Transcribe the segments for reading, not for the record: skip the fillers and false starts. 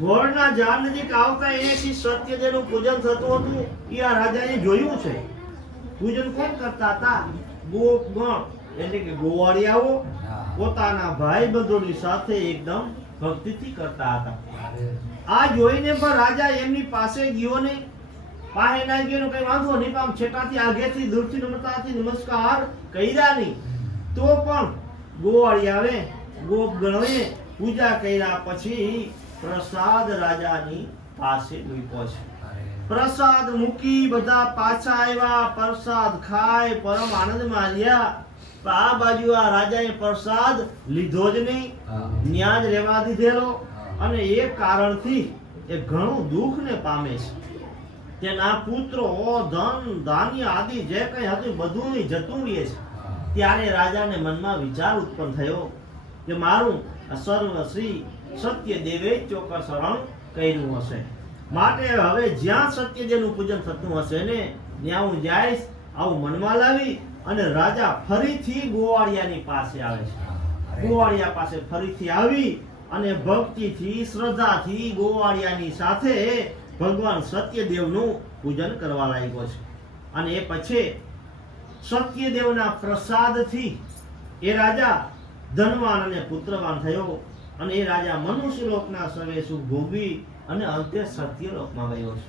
વોરના ઝાડ નજીક આવતા એથી સત્યદેવનું પૂજન થતું હતું. એ આ રાજાએ જોયું છે. પૂજન કોણ કરતા હતા? ગોપગણ એટલે કે ગોવાળિયાઓ પોતાના ભાઈ બંધોની સાથે એકદમ ભક્તિથી કરતા હતા. આ જોઈને પણ રાજા એમની પાસે ગયો નહીં. પાસે ના ગયો કઈ વાંધો નહીં, આમ છેટાથી આગેથી દૂરથી નમ્રતાથી નમસ્કાર કર્યા નહીં. તો પણ ગોવાળિયાએ ગોપગણોએ પૂજા કર્યા પછી પ્રસાદ રાજાની પાસે મૂક્યો છે. પ્રસાદ મૂકી બધા પાછા આવ્યા. પ્રસાદ ખાય પરમ આનંદમાં રહ્યા. આ બાજુ આ રાજાએ પ્રસાદ લીધો જ નહીં, ન્યા જ રહેવા દીધેલો. અને એ કારણથી એ ઘણું દુઃખ ને પામે છે. તેના પુત્રો ધન ધાન્ય આદિ જે કંઈ હતું બધું જતું રહે છે. ત્યારે રાજાને મનમાં વિચાર ઉત્પન્ન થયો કે મારું સર્વશ્રી સત્યદેવે ચોક્કસ હરણ કર્યું હશે, માટે હવે જ્યાં સત્યદેવનું પૂજન થતું હશે ને ત્યાં હું જઈશ. આવું મનમાં લાવી અને રાજા ફરીથી ગોવાળિયાની પાસે આવે છે. ગોવાળિયા પાસે ફરીથી આવી અને ભક્તિથી શ્રદ્ધાથી ગોવાળિયાની સાથે ભગવાન સત્યદેવનું પૂજન કરવા લાગ્યો છે. અને એ પછી સત્યદેવના પ્રસાદથી એ રાજા ધનવાન અને પુત્રવાન થયો. અને એ રાજા મનુષ્ય લોકના સર્વે સુખ ભોગવી અને અંતે સત્ય લોકમાં ગયો છે.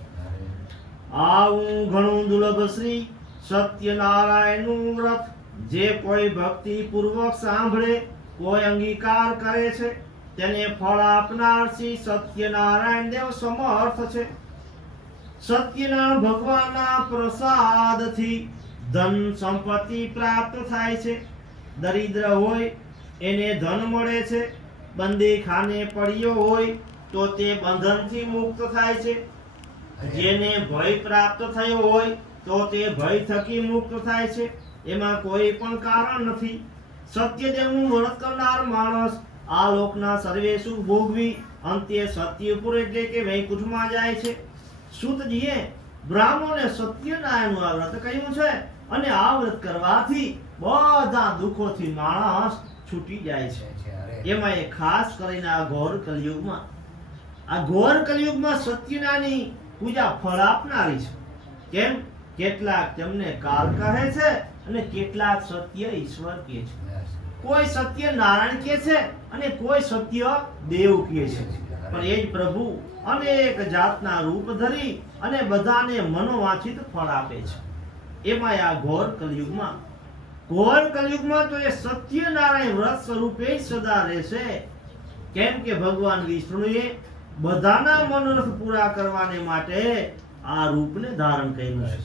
આવું ઘણું દુર્લભ શ્રી સત્યનારાયણનું વ્રત જે કોઈ ભક્તિ પૂર્વક સાંભળે, કોઈ અંગીકાર કરે છે, તેને ફળ આપનાર શ્રી સત્યનારાયણ દેવ સમર્થ છે. સત્યના ભગવાનના પ્રસાદથી ધન સંપત્તિ પ્રાપ્ત થાય છે. દરિદ્ર હોય એને ધન મળે છે. બંદી ખાને પડ્યો હોય તો તે બંધનથી મુક્ત થાય છે. જેને ભય પ્રાપ્ત થયો હોય તો તે ભય થકી મુક્ત થાય છે. એમાં કોઈ પણ કારણ નથી. સત્યદેવનું વ્રત કરનાર માણસ આ લોકના સર્વે સુખ ભોગવી અંતે સત્યપુર એટલે કે વૈકુંઠમાં જાય છે. સૂતજીએ બ્રાહ્મણોને સત્યનારાયણનું આ વ્રત કહ્યું છે. અને આ વ્રત કરવાથી બધા દુઃખોથી માણસ છૂટી જાય છે. એમાં એ ખાસ કરીને આ ઘોર કલિયુગમાં સત્યનારાયણની પૂજા ફળ આપનારી છે. કેમ? કેટલાક તેમને કાલ કહે છે અને કેટલાક સત્ય ઈશ્વર કહે છે. કોઈ સત્ય નારાયણ કહે છે અને કોઈ સત્ય દેવ કહે છે. પણ એ જ પ્રભુ અનેક જાતના રૂપ ધરી અને બધાને મનોવાંછિત ફળ આપે છે. એમાં આ ઘોર કલિયુગમાં તો એ સત્યનારાયણ વ્રત સ્વરૂપે સદા રહેશે. કેમ કે ભગવાન વિષ્ણુએ બધાના મનોરથ પૂરા કરવાને માટે આ રૂપને ધારણ કર્યું છે.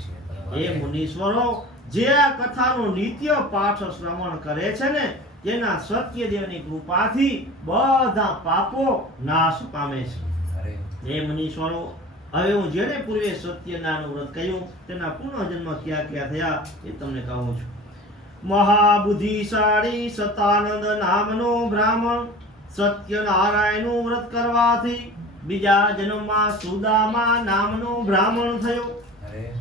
એ મુનીશ્વરો જે આ કથાનો નિત્ય પાઠ શ્રવણ કરે છે ને તેના સત્યદેવની કૃપાથી બધા પાપો નાશ પામે છે. એ મુનીશ્વરો, હવે હું જેને પૂર્વે સત્યનારાયણ વ્રત કહ્યું તેના પુનઃજન્મ ક્યાં ક્યાં થયા એ તમને કહું છું. મહાબુદ્ધિશાળી સતાનંદ નામનો બ્રાહ્મણ સત્યનારાયણનું વ્રત કરવાથી બીજા જન્મમાં સુદામા નામનો બ્રાહ્મણ થયો.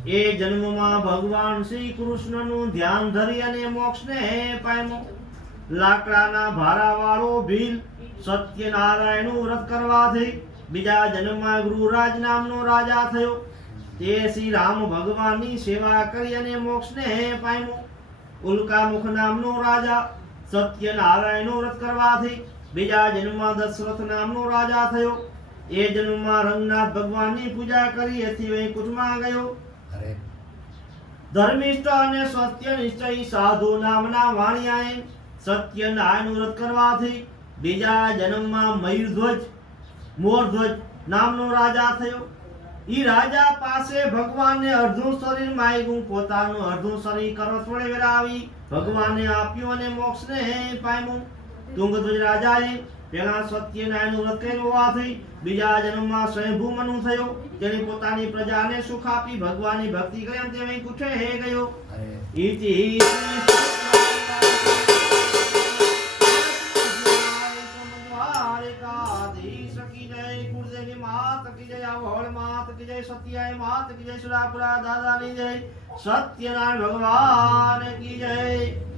એ જન્મમાં ભગવાન શ્રી કૃષ્ણનું ધ્યાન ધરી અને મોક્ષને પામ્યો. લાકડાના ભારાવાળો ભીલ સત્યનારાયણનું વ્રત કરવાથી બીજા જન્મમાં ગૃહરાજ નામનો રાજા થયો. તે શ્રી રામ ભગવાનની સેવા કરી અને મોક્ષને પામ્યો. ઉલ્કામુખ નામનો રાજા સત્યનારાયણનું વ્રત કરવાથી બીજા જન્મમાં દશરથ નામનો રાજા થયો. એ જન્મમાં રંગનાથ ભગવાનની પૂજા કરી એથી વૈકુંઠમાં ગયો. ધર્મિષ્ઠ અને સત્યનિષ્ઠ સાધુ નામના વાણિયાએ સત્યનારાયણનું વ્રત કરવાથી બીજા જન્મમાં મોરધ્વજ નામનો રાજા થયો. ઈ રાજા પાસે ભગવાનને અર્ધું શરીર માંગ્યું. પોતાનું અર્ધું શરીર કરવત વડે વેરાવી ભગવાનને આપ્યું અને મોક્ષને પામ્યું. તુંગધ્વજ રાજાએ પેલા સત્યનારાયણનું વ્રત કર્યું હોવાથી બીજા જન્મમાં સ્વયંભૂ મનુ થયો. તેણે પોતાની પ્રજાને સુખ આપી ભગવાનની ભક્તિ કરી અને તે વૈકુંઠે ગયો. ઇતિ सत्याय मात की जय, सुरापुरा दादा की जय, सत्यनारायण भगवान की जय।